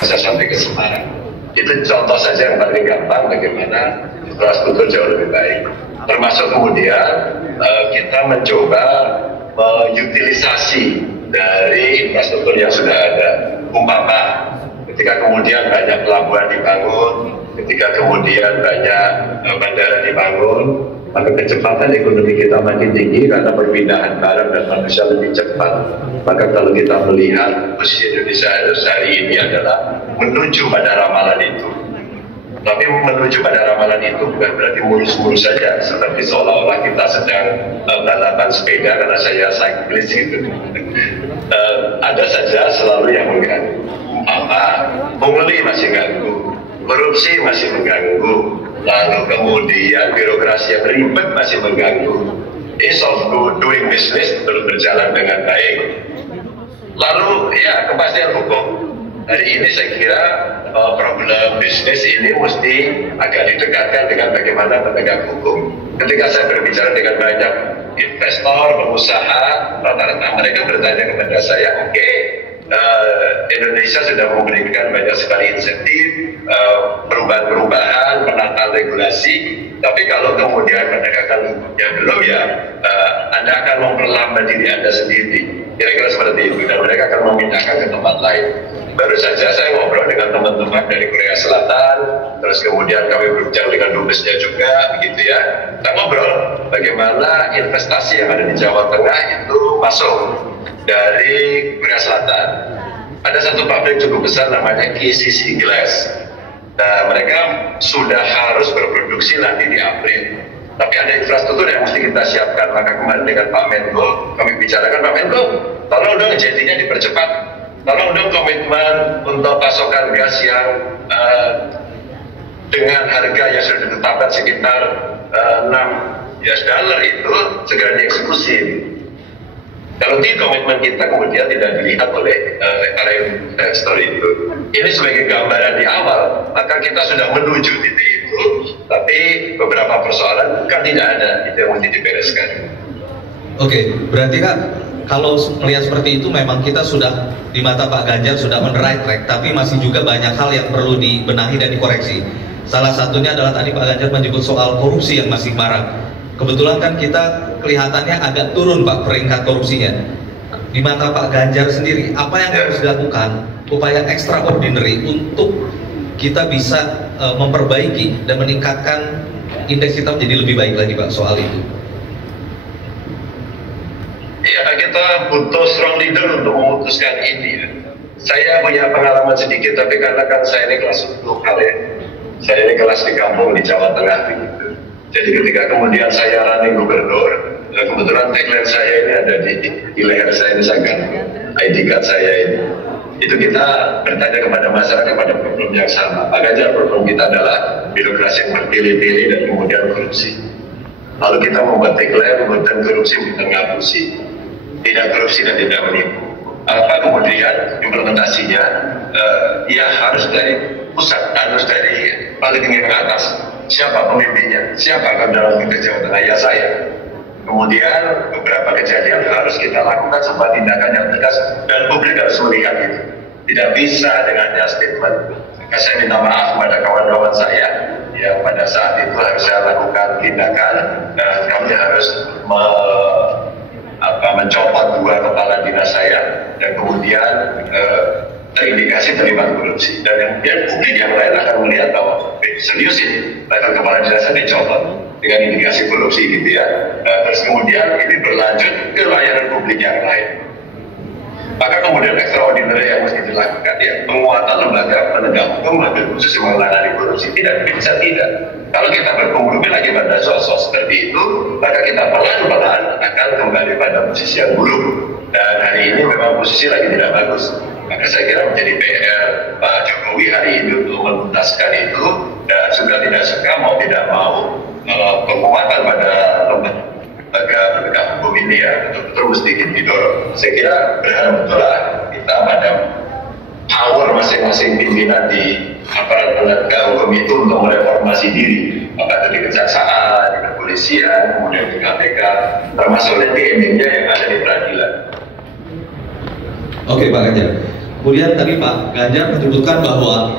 bisa sampai ke Semarang. Itu contoh saja yang paling gampang bagaimana infrastruktur jauh lebih baik. Termasuk kemudian kita mencoba mengutilisasi dari infrastruktur yang sudah ada. Umpama ketika kemudian banyak pelabuhan dibangun, ketika kemudian banyak bandara dibangun, maka kecepatan ekonomi kita makin tinggi karena perpindahan barang dan manusia lebih cepat. Maka kalau kita melihat posisi Indonesia hari ini adalah menuju pada ramalan itu. Tapi menuju pada ramalan itu bukan berarti mulus-mulus saja, seperti seolah-olah kita sedang balapan sepeda karena saya cyclist gitu. Ada saja selalu yang mengganggu. Pungli masih ganggu, korupsi masih mengganggu, lalu kemudian birokrasi yang ribet masih mengganggu. Ease of doing business terus berjalan dengan baik. Lalu ya kepastian hukum. Hari ini saya kira problem bisnis ini mesti agak didekatkan dengan bagaimana penegak hukum. Ketika saya berbicara dengan banyak investor, pengusaha, rata-rata mereka bertanya kepada saya, oke, Indonesia sudah memberikan banyak sekali insentif, perubahan-perubahan, penata regulasi, tapi kalau kemudian penegakan hukumnya belum ya, Anda akan memperlambat diri Anda sendiri. Kira-kira seperti itu, dan mereka akan memindahkan ke tempat lain. Baru saja saya ngobrol dengan teman-teman dari Korea Selatan, terus kemudian kami berbicara dengan dubesnya juga, begitu ya. Kita ngobrol bagaimana investasi yang ada di Jawa Tengah itu masuk dari Korea Selatan. Ada satu pabrik cukup besar namanya KCC Glass. Nah, mereka sudah harus berproduksi nanti di April. Tapi ada infrastruktur yang mesti kita siapkan. Maka kemarin dengan Pak Menko, kami bicarakan, Pak Menko, tolong dong jadinya dipercepat. Tolong dong komitmen untuk pasokan gas yang dengan harga yang sudah ditetapkan sekitar 6 US dollar itu segera dieksekusi. Kalau tidak, komitmen kita kemudian tidak dilihat oleh para investor itu. Ini sebagai gambaran di awal, maka kita sudah menuju titik itu, tapi beberapa persoalan kan tidak ada, itu yang mesti dibereskan. Oke, berarti Kak, kalau melihat seperti itu memang kita sudah di mata Pak Ganjar sudah on the right track, tapi masih juga banyak hal yang perlu dibenahi dan dikoreksi. Salah satunya adalah tadi Pak Ganjar menyebut soal korupsi yang masih marak. Kebetulan kan kita kelihatannya agak turun Pak peringkat korupsinya. Di mata Pak Ganjar sendiri, apa yang harus dilakukan upaya extraordinary untuk kita bisa memperbaiki dan meningkatkan indeks kita menjadi lebih baik lagi Pak soal itu? Ya, kita butuh strong leader untuk memutuskan ini. Saya punya pengalaman sedikit, tapi karena kan saya ini kelas lokal ya, saya ini kelas di kampung di Jawa Tengah begitu. Jadi ketika kemudian saya running gubernur, kebetulan tagline saya ini ada di leher saya, ini sangat ID card saya ini. Itu kita bertanya kepada masyarakat pada problem yang sama. Pak Ganjar, problem kita adalah birokrasi yang berpilih-pilih dan kemudian korupsi. Lalu kita membuat tagline, bukan korupsi, bukan ngapusi. Tidak korupsi dan tidak menipu. Apa kemudian implementasinya? Ya harus dari pusat, harus dari paling tinggi ke atas. Siapa pemimpinnya? Siapa akan dalam Jawa Tengah? Ya saya. Kemudian beberapa kejadian harus kita lakukan sebuah tindakan yang tegas dan publik harus melihat itu. Tidak bisa dengannya statement. Maka saya minta maaf kepada kawan-kawan saya yang pada saat itu harus saya lakukan tindakan dan kami harus mencopot 2 kepala dinas saya dan kemudian terindikasi terlibat korupsi, dan kemudian publik yang lain akan melihat bahwa serius ini level kepala dinas saya dicopot dengan indikasi korupsi gitu ya. Terus kemudian ini berlanjut ke layanan publik yang lain. Maka kemudian extraordinary yang mesti dilakukan ya penguatan lembaga penegak hukum khusus yang menangani korupsi. Tidak bisa tidak. Kalau kita berkompromi lagi pada sosok seperti itu, maka kita pelan-pelan akan kembali pada posisi yang buruk. Dan hari ini memang posisi lagi tidak bagus. Maka saya kira menjadi PR Pak Jokowi hari ini untuk menuntaskan itu, dan sudah tidak suka mau tidak mau penguatan pada lembaga penegak hukum ini ya betul-betul mesti didorong. Saya kira berharap betullah kita pada power masing-masing pimpinan di aparat penegak hukum itu untuk mereformasi diri, maka di kejaksaan, di kepolisian, kemudian di KPK, termasuk nanti endingnya yang ada di peradilan. Oke Pak Ganjar, Kemudian tadi Pak Ganjar menyebutkan bahwa